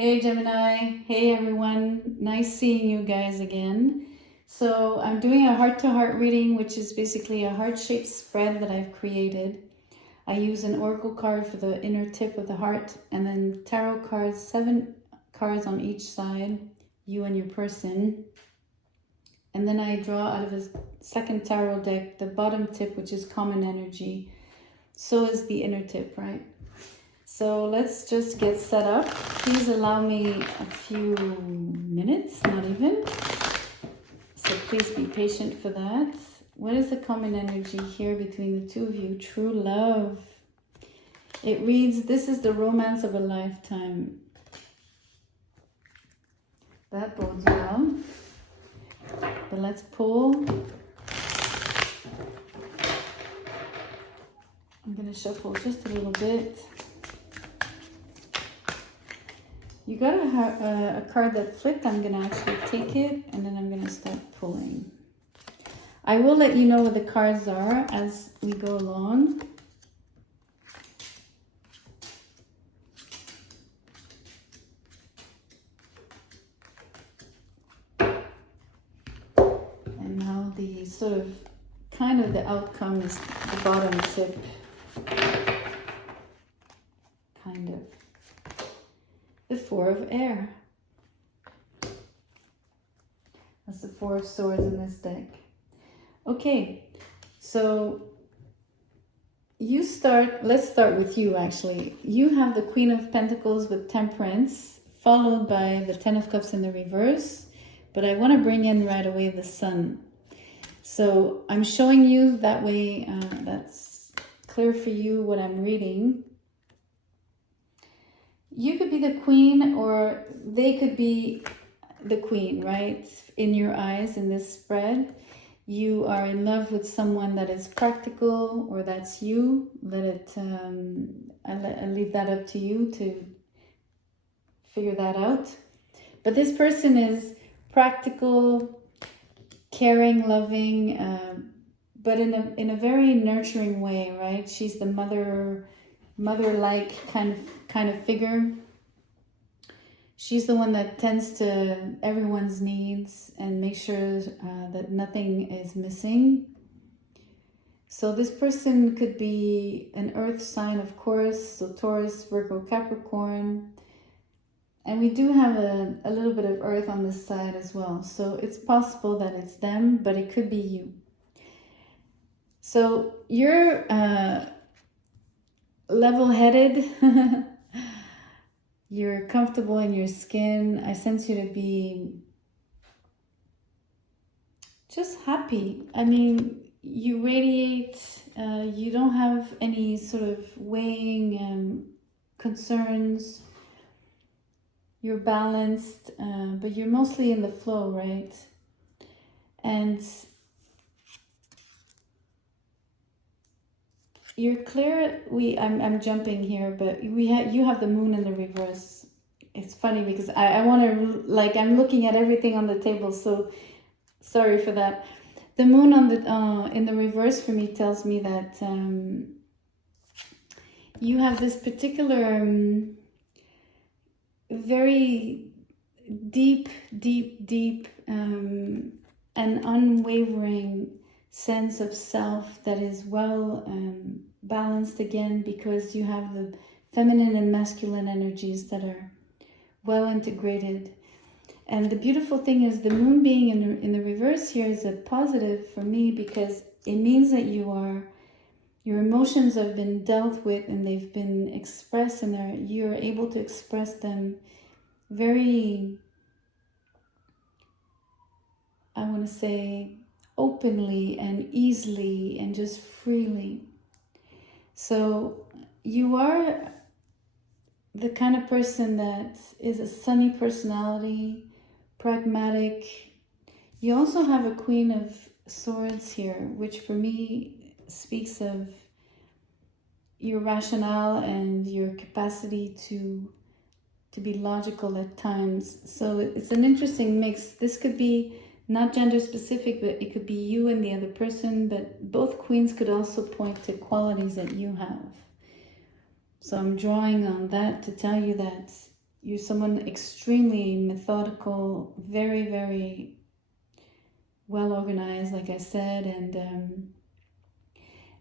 Hey Gemini, hey everyone, nice seeing you guys again. So I'm doing a heart-to-heart reading, which is basically a heart-shaped spread that I've created. I use an oracle card for the inner tip of the heart, and then tarot cards, 7 cards on each side, you and your person. And then I draw out of a second tarot deck the bottom tip, which is common energy. So is the inner tip, right? So let's just get set up. Please allow me a few minutes, not even. So please be patient for that. What is the common energy here between the two of you? True love. It reads, this is the romance of a lifetime. That bodes well. But let's pull. I'm going to shuffle just a little bit. You got a card that flipped. I'm going to actually take it and then I'm going to start pulling. I will let you know what the cards are as we go along. And now the sort of, kind of the outcome is the bottom tip. Kind of. The Four of Air. That's the Four of Swords in this deck. Okay, so let's start with you actually. You have the Queen of Pentacles with Temperance, followed by the Ten of Cups in the reverse, but I want to bring in right away the Sun. So I'm showing you that way, that's clear for you what I'm reading. You could be the queen or they could be the queen, right? In your eyes, in this spread, you are in love with someone that is practical, or that's you. I leave that up to you to figure that out. But this person is practical, caring, loving, but in a very nurturing way, right? She's the mother-like kind of figure. She's the one that tends to everyone's needs and makes sure that nothing is missing. So this person could be an earth sign, of course, so Taurus, Virgo, Capricorn. And we do have a little bit of earth on this side as well. So it's possible that it's them, but it could be you. So you're level-headed. You're comfortable in your skin. I sense you to be just happy. I mean, you radiate. You don't have any sort of weighing concerns. You're balanced, but you're mostly in the flow, right? And you're clear. I'm jumping here, but you have the moon in the reverse. It's funny because I want to, like, I'm looking at everything on the table, so sorry for that. The moon on the in the reverse for me tells me that you have this particular very deep and unwavering sense of self that is well balanced again, because you have the feminine and masculine energies that are well integrated. And the beautiful thing is the moon being in the reverse here is a positive for me, because it means that your emotions have been dealt with and they've been expressed, and you're able to express them very, I want to say, openly and easily and just freely. So you are the kind of person that is a sunny personality, pragmatic. You also have a Queen of Swords here, which for me speaks of your rationale and your capacity to be logical at times. So it's an interesting mix. This could be not gender specific, but it could be you and the other person, but both queens could also point to qualities that you have. So I'm drawing on that to tell you that You're someone extremely methodical, very, very well organized, like I said, and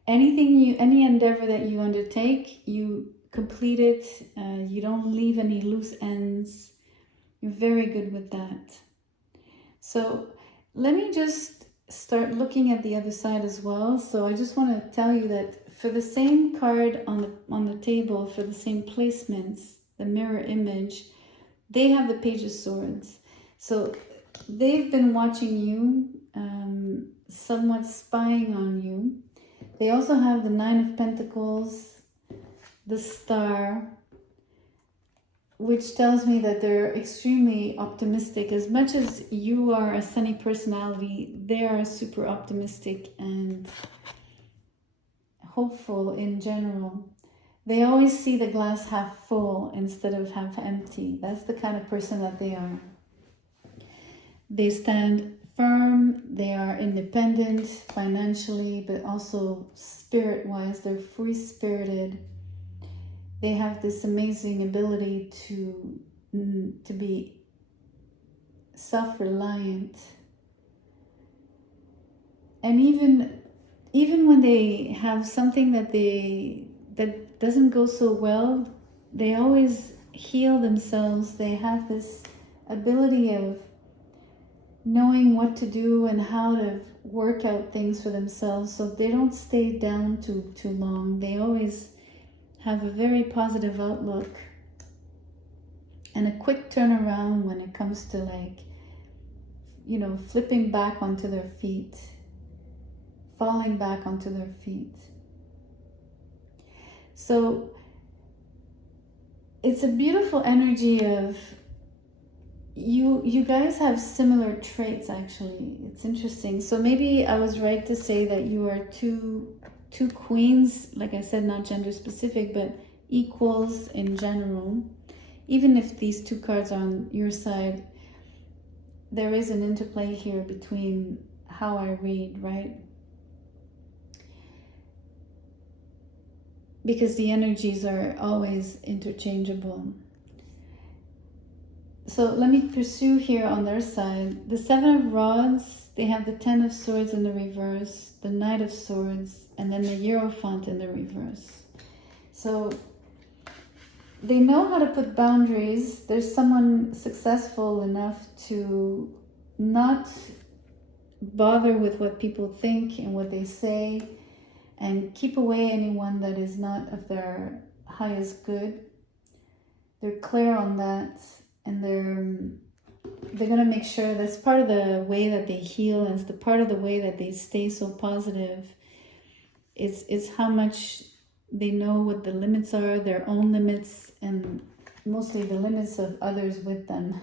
any endeavor that you undertake, you complete it. You don't leave any loose ends. You're very good with that. So let me just start looking at the other side as well. So I just want to tell you that for the same card on the table, for the same placements, the mirror image, they have the Page of Swords. So they've been watching you, somewhat spying on you. They also have the Nine of Pentacles, the Star, which tells me that they're extremely optimistic. As much as you are a sunny personality, they are super optimistic and hopeful in general. They always see the glass half full instead of half empty. That's the kind of person that they are. They stand firm, they are independent financially, but also spirit-wise, they're free-spirited. They have this amazing ability to be self-reliant. And even when they have something that doesn't go so well, they always heal themselves. They have this ability of knowing what to do and how to work out things for themselves, so they don't stay down too long. They always have a very positive outlook and a quick turnaround when it comes to, like, you know, flipping back onto their feet, falling back onto their feet. So it's a beautiful energy of you guys have similar traits, actually. It's interesting. So maybe I was right to say that you are two queens, like I said, not gender specific, but equals in general. Even if these two cards are on your side, there is an interplay here between how I read, right? Because the energies are always interchangeable. So let me pursue here on their side. The Seven of Rods, they have the Ten of Swords in the reverse, the Knight of Swords, and then the Hierophant in the reverse. So they know how to put boundaries. There's someone successful enough to not bother with what people think and what they say, and keep away anyone that is not of their highest good. They're clear on that. And they're going to make sure that's part of the way that they heal, and it's the part of the way that they stay so positive. It's how much they know what the limits are, their own limits, and mostly the limits of others with them.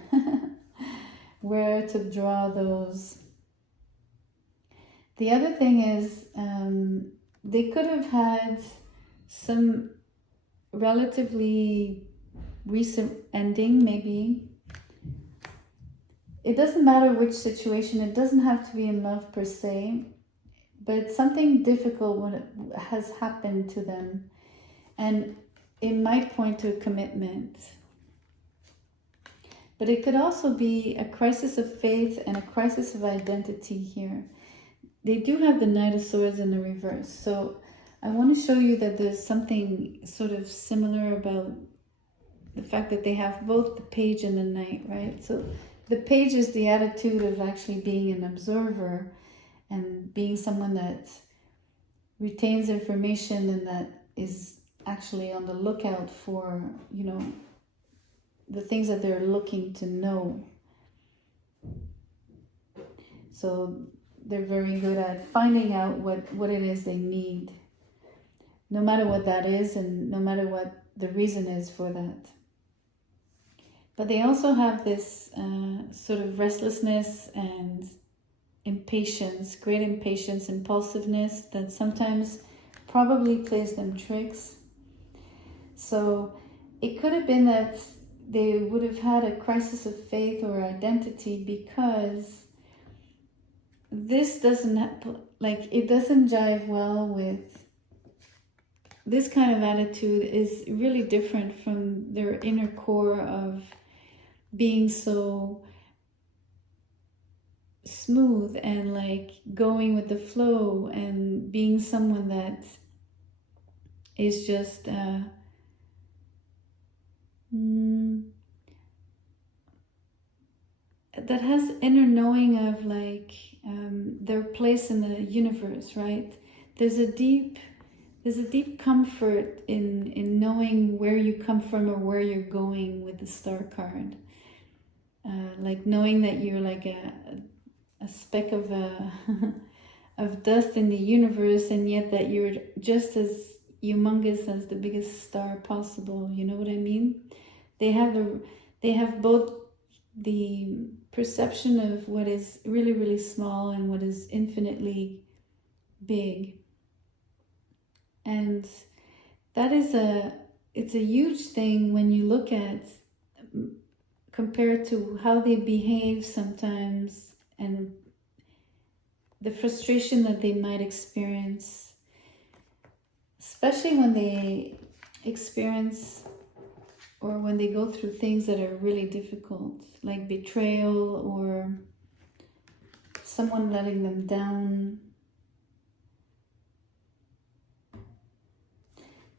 Where to draw those. The other thing is, they could have had some relatively recent ending, maybe. It doesn't matter which situation. It doesn't have to be in love per se, but something difficult has happened to them, and it might point to a commitment. But it could also be a crisis of faith and a crisis of identity here. They do have the Knight of Swords in the reverse, so I want to show you that there's something sort of similar about the fact that they have both the Page and the Knight, right? So the Page is the attitude of actually being an observer and being someone that retains information and that is actually on the lookout for, you know, the things that they're looking to know. So they're very good at finding out what it is they need, no matter what that is and no matter what the reason is for that. But they also have this sort of restlessness and impatience, great impatience, impulsiveness that sometimes probably plays them tricks. So it could have been that they would have had a crisis of faith or identity because this doesn't, it doesn't jive well with this kind of attitude is really different from their inner core of being so smooth and like going with the flow and being someone that is just that has inner knowing of like their place in the universe, right? There's a deep comfort in knowing where you come from or where you're going with the star card. Like knowing that you're like a speck of of dust in the universe, and yet that you're just as humongous as the biggest star possible. You know what I mean? They have both the perception of what is really, really small and what is infinitely big. And that is it's a huge thing when you look at, compared to how they behave sometimes and the frustration that they might experience, especially when they experience or when they go through things that are really difficult, like betrayal or someone letting them down.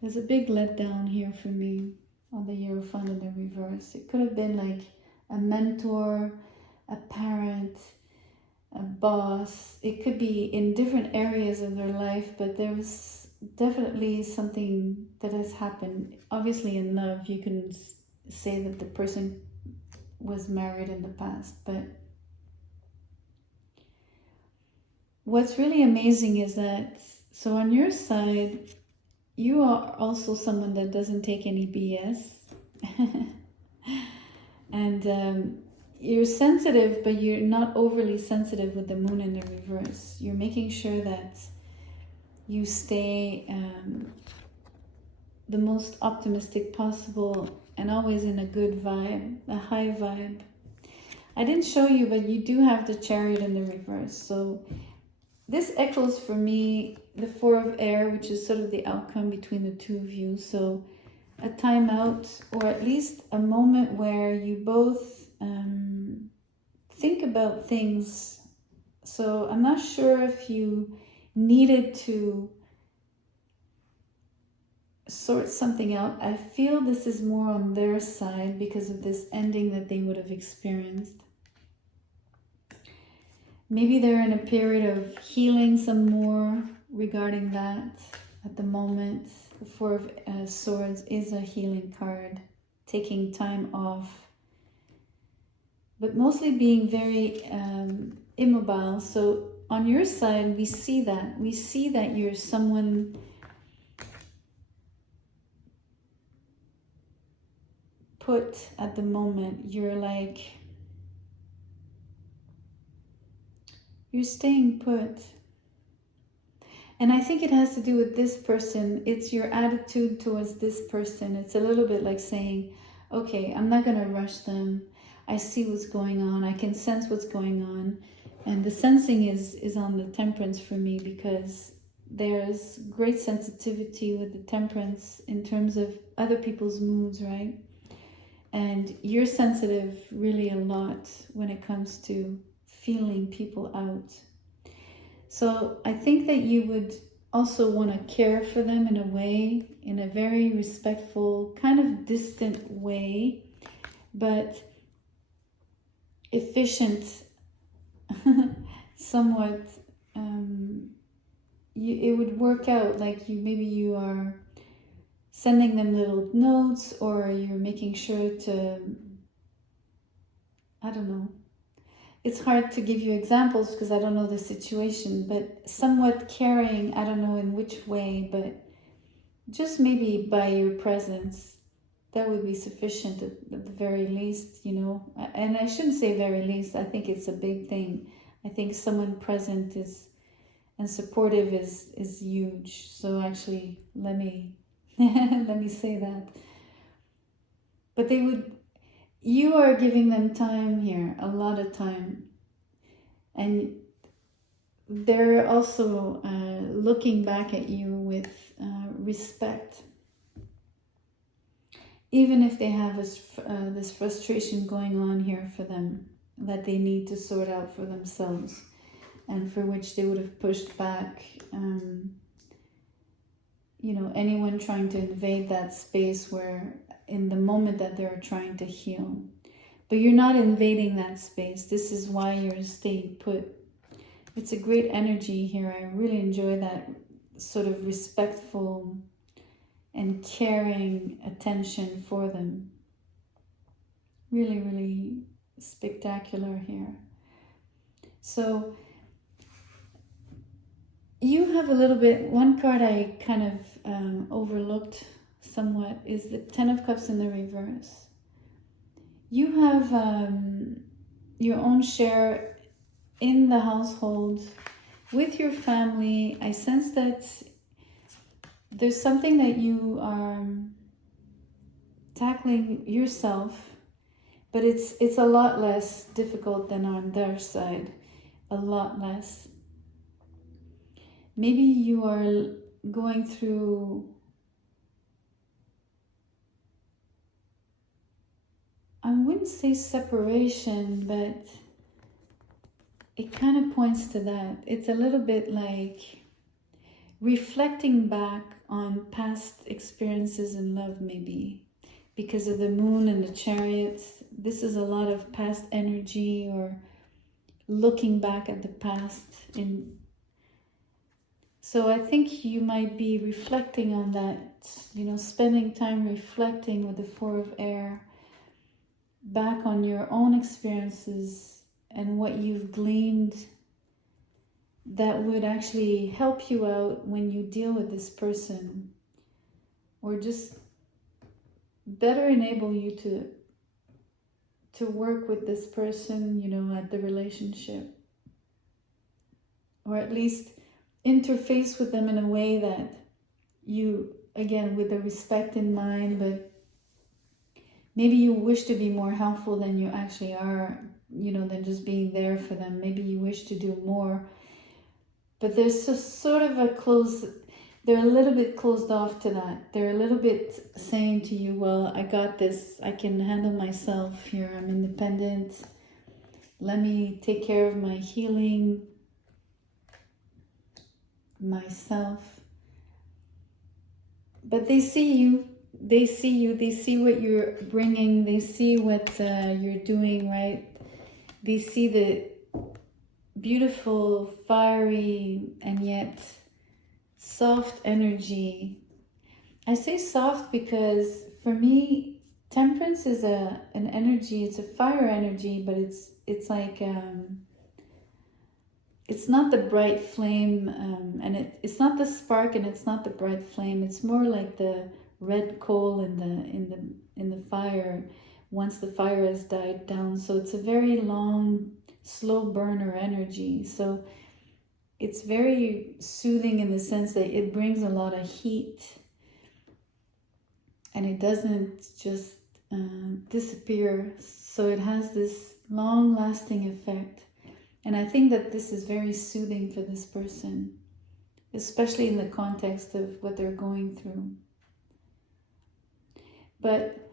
There's a big letdown here for me on the Hierophant in the reverse. It could have been like a mentor, a parent, a boss. It could be in different areas of their life, but there's definitely something that has happened. Obviously in love, you can say that the person was married in the past, but what's really amazing is that, so on your side, you are also someone that doesn't take any BS. And you're sensitive, but you're not overly sensitive with the moon in the reverse. You're making sure that you stay the most optimistic possible and always in a good vibe, a high vibe. I didn't show you, but you do have the Chariot in the reverse. So this echoes for me the Four of Air, which is sort of the outcome between the two of you. So a timeout, or at least a moment where you both think about things. So I'm not sure if you needed to sort something out. I feel this is more on their side because of this ending that they would have experienced. Maybe they're in a period of healing some more regarding that at the moment. The Four of Swords is a healing card, taking time off, but mostly being very immobile. So on your side, we see that. We see that you're someone put at the moment. You're like, you're staying put. And I think it has to do with this person. It's your attitude towards this person. It's a little bit like saying, okay, I'm not going to rush them. I see what's going on. I can sense what's going on. And the sensing is on the Temperance for me, because there's great sensitivity with the Temperance in terms of other people's moods, right? And you're sensitive really a lot when it comes to feeling people out. So I think that you would also want to care for them in a way, in a very respectful, kind of distant way, but efficient, somewhat. It would work out like maybe you are sending them little notes, or you're making sure to, I don't know. It's hard to give you examples because I don't know the situation, but somewhat caring, I don't know in which way, but just maybe by your presence, that would be sufficient at the very least, you know. And I shouldn't say very least, I think it's a big thing. I think someone present is and supportive is huge. So actually, let me let me say that. But you are giving them time here, a lot of time. And they're also looking back at you with respect. Even if they have this frustration going on here for them that they need to sort out for themselves, and for which they would have pushed back, you know, anyone trying to invade that space where in the moment that they're trying to heal. But you're not invading that space. This is why you're staying put. It's a great energy here. I really enjoy that sort of respectful and caring attention for them. Really, really spectacular here. So you have a little bit, one card I kind of overlooked somewhat is the Ten of Cups in the reverse. You have your own share in the household with your family. I sense that there's something that you are tackling yourself, but it's a lot less difficult than on their side, a lot less. Maybe you are going through, I wouldn't say separation, but it kind of points to that. It's a little bit like reflecting back on past experiences in love, maybe. Because of the moon and the chariot, this is a lot of past energy, or looking back at the past. So I think you might be reflecting on that, you know, spending time reflecting with the Four of Air back on your own experiences and what you've gleaned that would actually help you out when you deal with this person, or just better enable you to work with this person, you know, at the relationship, or at least interface with them in a way that you, again, with the respect in mind, but maybe you wish to be more helpful than you actually are, you know, than just being there for them. Maybe you wish to do more, but there's just sort of they're a little bit closed off to that. They're a little bit saying to you, well, I got this, I can handle myself here, I'm independent, let me take care of my healing, myself. But they see you, they see what you're bringing, they see what you're doing, right? They see the beautiful, fiery, and yet soft energy. I say soft because for me, temperance is an energy, it's a fire energy, but it's like it's not the bright flame, and it's not the spark, and it's not the bright flame. It's more like the red coal in the fire once the fire has died down. So it's a very long, slow burner energy. So it's very soothing in the sense that it brings a lot of heat, and it doesn't just disappear. So it has this long-lasting effect. And I think that this is very soothing for this person, especially in the context of what they're going through. But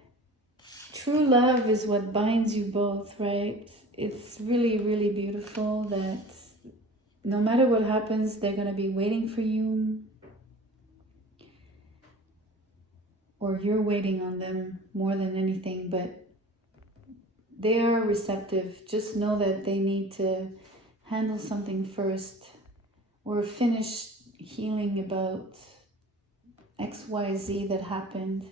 true love is what binds you both, right? It's really, really beautiful that no matter what happens, they're going to be waiting for you, or you're waiting on them more than anything, but they are receptive. Just know that they need to handle something first, or finish healing about XYZ that happened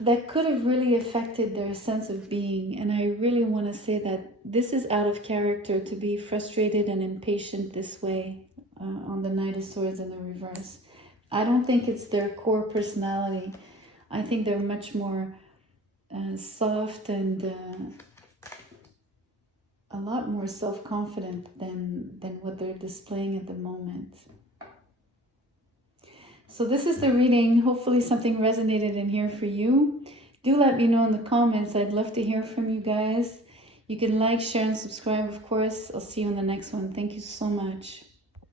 that could have really affected their sense of being. And I really want to say that this is out of character to be frustrated and impatient this way on the Knight of Swords in the reverse. I don't think it's their core personality. I think they're much more soft and a lot more self-confident than what they're displaying at the moment. So this is the reading. Hopefully something resonated in here for you. Do let me know in the comments. I'd love to hear from you guys. You can like, share, and subscribe, of course. I'll see you in the next one. Thank you so much.